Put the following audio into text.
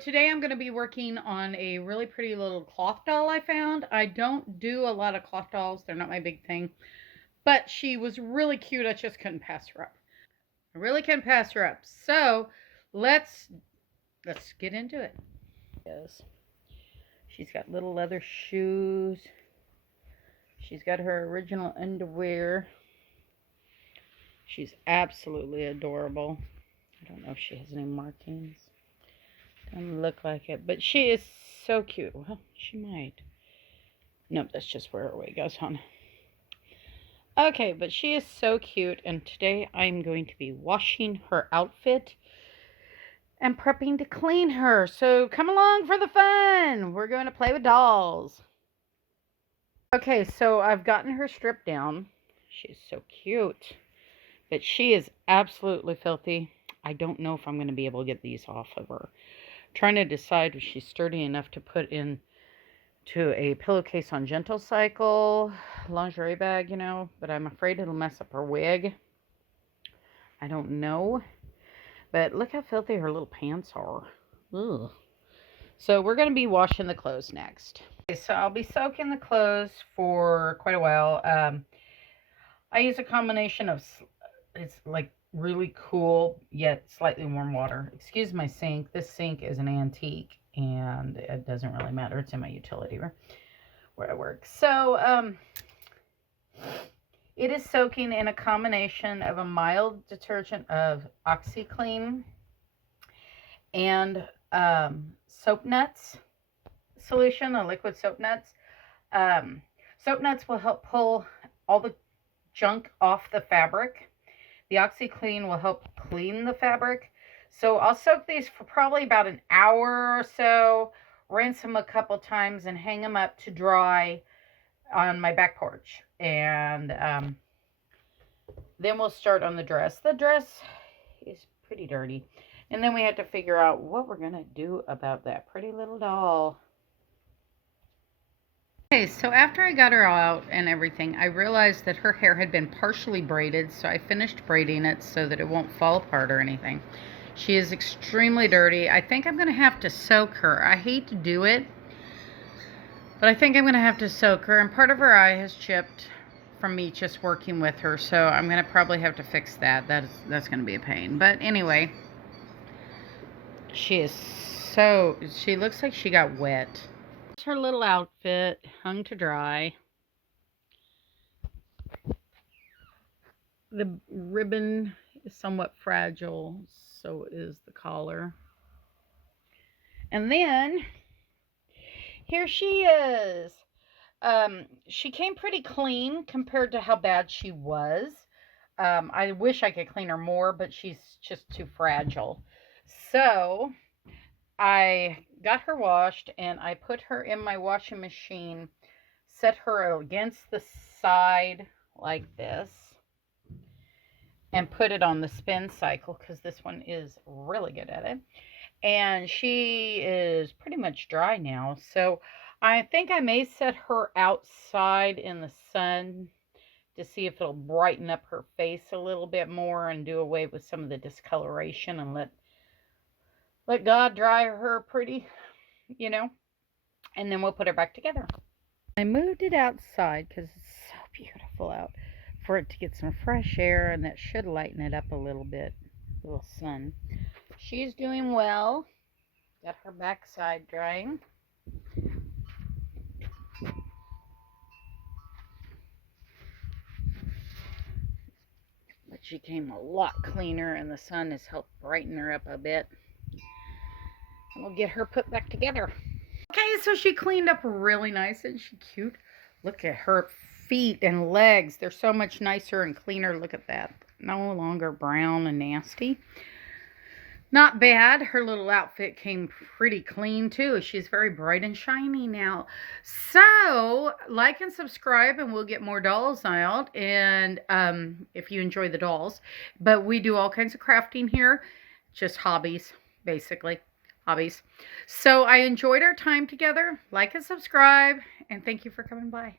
today I'm going to be working on a really pretty little cloth doll I found. I don't do a lot of cloth dolls. They're not my big thing. But she was really cute. I just couldn't pass her up. I really couldn't pass her up. So let's get into it. Yes. She's got little leather shoes. She's got her original underwear. She's absolutely adorable. I don't know if she has any markings. Doesn't look like it, but she is so cute. Well, she might. Nope, that's just where her weight goes on. Okay, but she is so cute, and today I'm going to be washing her outfit and prepping to clean her. So come along for the fun. We're going to play with dolls. Okay, so I've gotten her stripped down. She's so cute, but she is absolutely filthy. I don't know if I'm going to be able to get these off of her. Trying to decide if she's sturdy enough to put in to a pillowcase on Gentle Cycle, lingerie bag, you know, but I'm afraid it'll mess up her wig. I don't know, but look how filthy her little pants are. Ugh. So we're going to be washing the clothes next. Okay, so I'll be soaking the clothes for quite a while. I use a combination of, it's like really cool yet slightly warm water. Excuse my sink. This sink is an antique and it doesn't really matter. It's in my utility room where I work. So it is soaking in a combination of a mild detergent of OxyClean and soap nuts solution, a liquid soap nuts. Soap nuts will help pull all the junk off the fabric. The OxyClean will help clean the fabric. So I'll soak these for probably about an hour or so, rinse them a couple times, and hang them up to dry on my back porch. And then we'll start on the dress. The dress is pretty dirty. And then we have to figure out what we're going to do about that pretty little doll. Okay, so after I got her out and everything, I realized that her hair had been partially braided, so I finished braiding it so that it won't fall apart or anything. She is extremely dirty. I think I'm going to have to soak her. I hate to do it, but I think I'm going to have to soak her, and part of her eye has chipped from me just working with her, so I'm going to probably have to fix that. That's going to be a pain. But anyway, she looks like she got wet. Her little outfit hung to dry. The ribbon is somewhat fragile, so is the collar. And then here she is. She came pretty clean compared to how bad she was. I wish I could clean her more, but she's just too fragile. So I got her washed and I put her in my washing machine, set her against the side like this, and put it on the spin cycle because this one is really good at it. And she is pretty much dry now. So I think I may set her outside in the sun to see if it'll brighten up her face a little bit more and do away with some of the discoloration and let God dry her pretty, you know, and then we'll put her back together. I moved it outside because it's so beautiful out for it to get some fresh air, and that should lighten it up a little bit. A little sun. She's doing well. Got her backside drying. But she came a lot cleaner, and the sun has helped brighten her up a bit. And we'll get her put back together. Okay, so she cleaned up really nice. Isn't she cute? Look at her feet and legs. They're so much nicer and cleaner. Look at that. No longer brown and nasty. Not bad. Her little outfit came pretty clean too. She's very bright and shiny now. So, like and subscribe and we'll get more dolls out. And if you enjoy the dolls. But we do all kinds of crafting here. Just hobbies, basically. Hobbies. So I enjoyed our time together. Like and subscribe. And thank you for coming by.